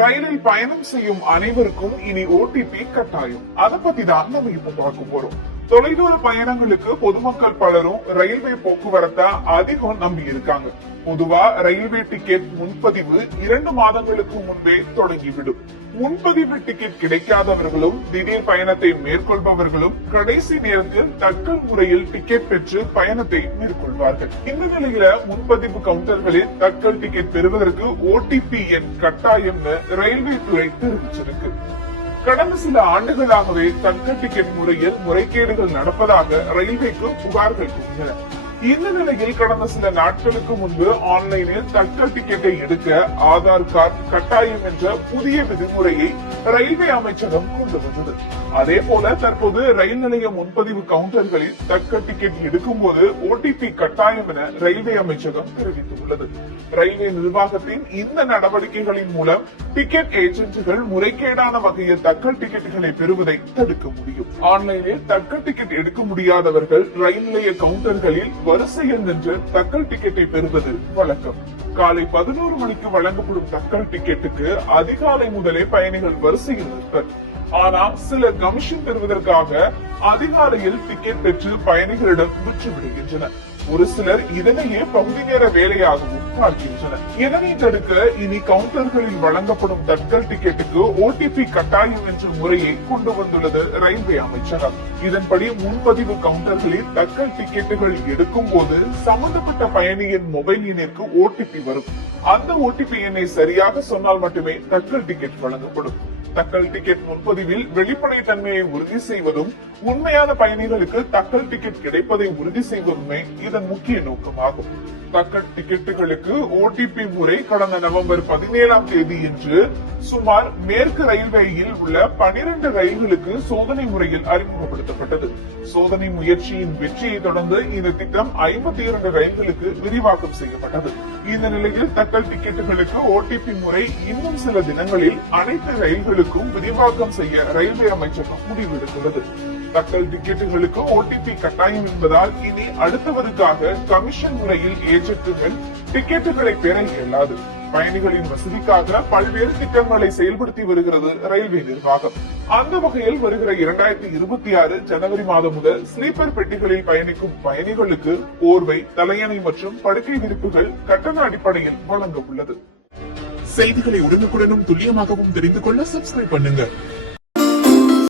ரயிலில் பயணம் செய்யும் அனைவருக்கும் இனி ஓடிபி கட்டாயம். அதை பத்தி தான் நம்ம இப்ப பார்க்க போறோம். தொலைதூர பயணங்களுக்கு பொதுமக்கள் பலரும் ரயில்வே போக்குவரத்தை அதிகம் நம்பி இருக்காங்க. பொதுவா ரயில்வே டிக்கெட் முன்பதிவு 2 மாதங்களுக்கு முன்பே தொடங்கிவிடும். முன்பதிவு டிக்கெட் கிடைக்காதவர்களும் திடீர் பயணத்தை மேற்கொள்பவர்களும் கடைசி நேரத்தில் தட்கல் முறையில் டிக்கெட் பெற்று பயணத்தை மேற்கொள்வார்கள். இந்த நிலையில முன்பதிவு கவுண்டர்களில் தட்கல் டிக்கெட் பெறுவதற்கு ஓடிபி எண் கட்டாயம் ரயில்வே துறை தெரிவிச்சிருக்கு. கடந்த சில ஆண்டுகளாகவே தட்கல் டிக்கெட் முறையில் முறைகேடுகள் நடப்பதாக ரயில்வேக்கு புகார்கள் குவிந்தன. இந்த நிலையில் கடந்த சில நாட்களுக்கு முன்பு ஆன்லைனில் தட்கல் டிக்கெட்டை எடுக்க ஆதார் கார்டு கட்டாயம் என்ற புதிய விதிமுறையை ரயில்வே அமைச்சகம் கொண்டு வந்தது. அதே போல தற்போது ரயில் நிலைய முன்பதிவு கவுண்டர்களில் தட்கல் டிக்கெட் எடுக்கும் போது ஓடிபி கட்டாயம் என ரயில்வே அமைச்சகம் தெரிவித்துள்ளது. ரயில்வே நிர்வாகத்தின் இந்த நடவடிக்கைகளின் மூலம் டிக்கெட் ஏஜென்ட்கள் முறைகேடான வகையில் தட்கல் டிக்கெட்டுகளை பெறுவதை தடுக்க முடியும். ஆன்லைனில் தட்கல் டிக்கெட் எடுக்க முடியாதவர்கள் ரயில் நிலைய கவுண்டர்களில் வரிசையில் நின்று தட்கல் டிக்கெட்டை பெறுவது வழக்கம். காலை 11 மணிக்கு வழங்கப்படும் தட்கல் டிக்கெட்டுக்கு அதிகாலை முதலே பயணிகள் வரிசையில் நிற்பர். ஆனால் சிலர் கமிஷன் பெறுவதற்காக அதிகாலையில் டிக்கெட் பெற்று பயணிகளிடம் விற்று விடுகின்றனர். ஒரு சிலர் இதனையே பகுதி நேர வேலையாகவும் பார்க்கின்றனர். இதனை தடுக்க இனி கவுண்டர்களில் வழங்கப்படும் தட்கல் டிக்கெட்டுக்கு ஓடிபி கட்டாயம் என்ற முறையை கொண்டு வந்துள்ளது ரயில்வே அமைச்சகம். இதன்படி முன்பதிவு கவுண்டர்களில் தட்கல் டிக்கெட்டுகள் எடுக்கும் போது சம்பந்தப்பட்ட பயணியின் மொபைல் எண்ணிற்கு ஓடிபி வரும். அந்த ஓடிபி எண்ணை சரியாக சொன்னால் மட்டுமே தட்கல் டிக்கெட் வழங்கப்படும். தட்கல் டிக்கெட் முன்பதிவில் வெளிப்படைத்தன்மையை உறுதி செய்வதும் உண்மையான பயணிகளுக்கு தட்கல் டிக்கெட் கிடைப்பதை உறுதி செய்வதுமே இதன் முக்கிய நோக்கமாகும். தட்கல் டிக்கெட்டுகளுக்கு ஓடிபி முறை கடந்த நவம்பர் 17ஆம் தேதி என்று சுமார் மேற்கு ரயில்வேயில் உள்ள 12 ரயில்களுக்கு சோதனை முறையில் அறிமுகப்படுத்தப்பட்டது. சோதனை முயற்சியின் வெற்றியை தொடர்ந்து இந்த திட்டம் 52 ரயில்களுக்கு விரிவாக்கம் செய்யப்பட்டது. இந்த நிலையில் தட்கல் டிக்கெட்டுகளுக்கு ஓடிபி முறை இன்னும் சில தினங்களில் அனைத்து ரயில்களுக்கும் விரிவாக்கம் செய்ய ரயில்வே அமைச்சகம் முடிவெடுத்துள்ளது. தட்கல் டிக்கெட்டுகளுக்கு ஓடிபி கட்டாயம் என்பதால் இனி அடுத்தவருக்காக கமிஷன் முறையில் ஏஜென்ட்டுகள் டிக்கெட்டுகளை பெற இயலாது. பயணிகளின் வசதிக்காக பல்வேறு திட்டங்களை செயல்படுத்தி வருகிறது ரயில்வே நிர்வாகம். அந்த வகையில் வருகிற 2026 ஜனவரி மாதம் முதல் ஸ்லீப்பர் பெட்டிகளில் பயணிக்கும் பயணிகளுக்கு போர்வை, தலையணை மற்றும் படுக்கை விரிப்புகள் கட்டண அடிப்படையில் வழங்க உள்ளது. செய்திகளை உடனுக்குடனும் துல்லியமாகவும் தெரிந்து கொள்ள சப்ஸ்கிரைப் பண்ணுங்க.